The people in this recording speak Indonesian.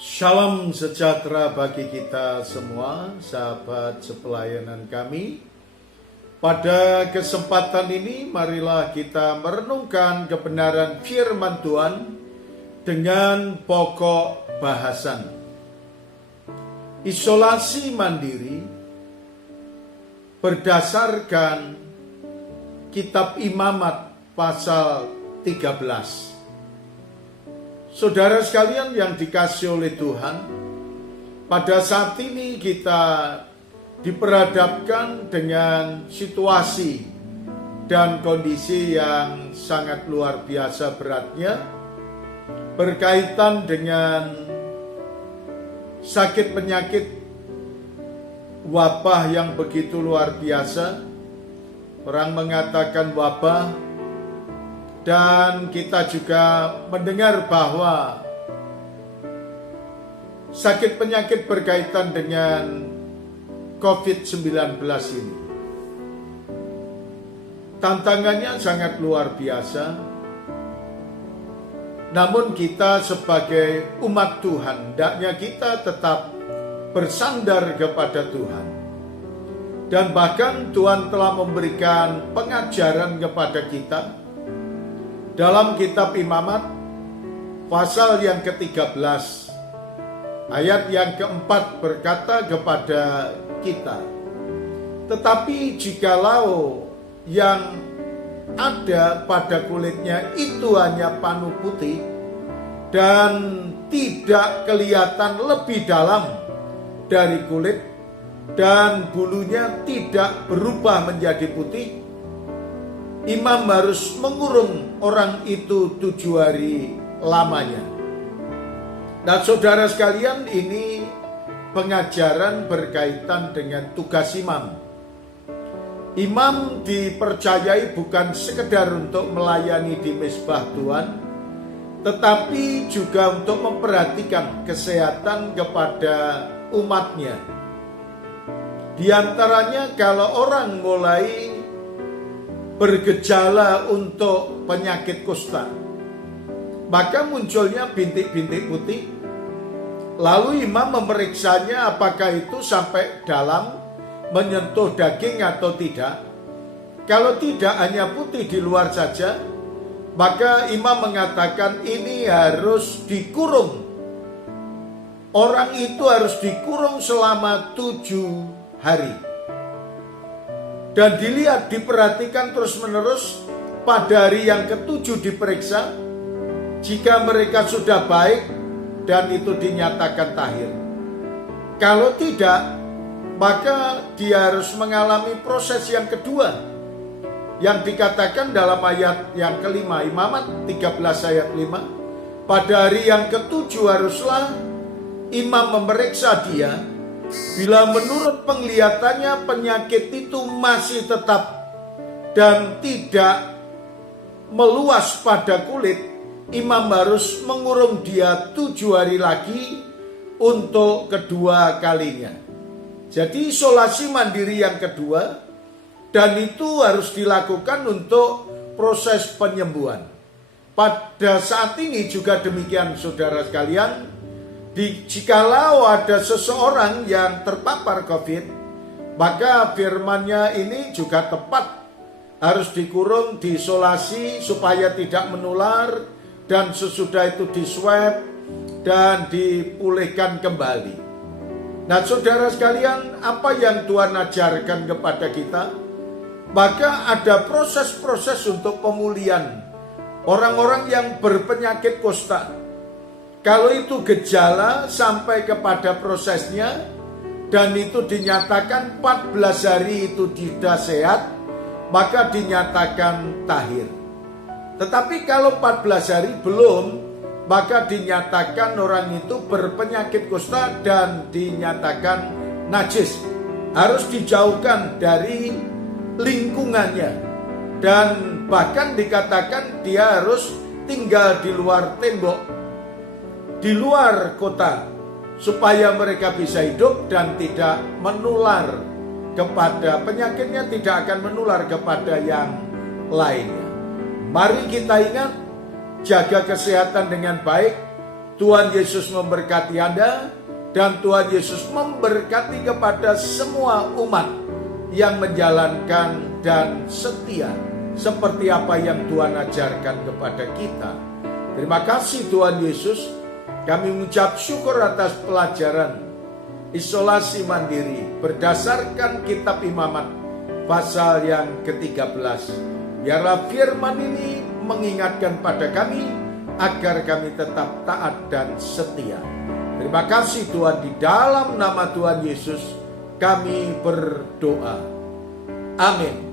Shalom sejahtera bagi kita semua, sahabat sepelayanan kami. Pada kesempatan ini, marilah kita merenungkan kebenaran firman Tuhan dengan pokok bahasan. Isolasi mandiri berdasarkan Kitab Imamat pasal 13. Saudara sekalian yang dikasihi oleh Tuhan, pada saat ini kita diperhadapkan dengan situasi dan kondisi yang sangat luar biasa beratnya berkaitan dengan sakit penyakit wabah yang begitu luar biasa. Orang mengatakan wabah, dan kita juga mendengar bahwa sakit penyakit berkaitan dengan COVID-19 ini tantangannya sangat luar biasa. Namun kita sebagai umat Tuhan, hendaknya kita tetap bersandar kepada Tuhan. Dan bahkan Tuhan telah memberikan pengajaran kepada kita dalam Kitab Imamat pasal yang ke-13 ayat yang ke-4 berkata kepada kita, tetapi jikalau yang ada pada kulitnya itu hanya panu putih dan tidak kelihatan lebih dalam dari kulit dan bulunya tidak berubah menjadi putih, imam harus mengurung orang itu 7 hari lamanya. Nah, saudara sekalian, ini pengajaran berkaitan dengan tugas imam. Imam dipercayai bukan sekedar untuk melayani di mezbah Tuhan, tetapi juga untuk memperhatikan kesehatan kepada umatnya. Di antaranya kalau orang mulai bergejala untuk penyakit kusta, maka munculnya bintik-bintik putih. Lalu imam memeriksanya apakah itu sampai dalam menyentuh daging atau tidak. Kalau tidak, hanya putih di luar saja, maka imam mengatakan ini harus dikurung. Orang itu harus dikurung selama 7 hari. Dan dilihat, diperhatikan terus-menerus. Pada hari yang ke-7 diperiksa. Jika mereka sudah baik dan itu dinyatakan tahir. Kalau tidak, maka dia harus mengalami proses yang kedua, yang dikatakan dalam ayat yang kelima, Imamat 13 ayat 5. Pada hari yang ke-7 haruslah imam memeriksa dia. Bila menurut penglihatannya penyakit itu masih tetap dan tidak meluas pada kulit, imam harus mengurung dia 7 hari lagi untuk kedua kalinya. Jadi isolasi mandiri yang kedua, dan itu harus dilakukan untuk proses penyembuhan. Pada saat ini juga demikian, saudara sekalian. Jikalau ada seseorang yang terpapar COVID, maka firman-Nya ini juga tepat, harus dikurung, diisolasi supaya tidak menular, dan sesudah itu diswab dan dipulihkan kembali. Nah, saudara sekalian, apa yang Tuhan ajarkan kepada kita? Maka ada proses-proses untuk pemulihan orang-orang yang berpenyakit kusta. Kalau itu gejala sampai kepada prosesnya dan itu dinyatakan 14 hari itu tidak sehat, maka dinyatakan tahir. Tetapi kalau 14 hari belum, maka dinyatakan orang itu berpenyakit kusta dan dinyatakan najis. Harus dijauhkan dari lingkungannya, dan bahkan dikatakan dia harus tinggal di luar tembok, di luar kota, supaya mereka bisa hidup dan tidak menular kepada penyakitnya, tidak akan menular kepada yang lainnya. Mari kita ingat, jaga kesehatan dengan baik, Tuhan Yesus memberkati Anda, dan Tuhan Yesus memberkati kepada semua umat yang menjalankan dan setia seperti apa yang Tuhan ajarkan kepada kita. Terima kasih Tuhan Yesus. Kami mengucap syukur atas pelajaran isolasi mandiri berdasarkan kitab Imamat pasal yang ke-13. Biarlah firman ini mengingatkan pada kami agar kami tetap taat dan setia. Terima kasih Tuhan, di dalam nama Tuhan Yesus kami berdoa. Amin.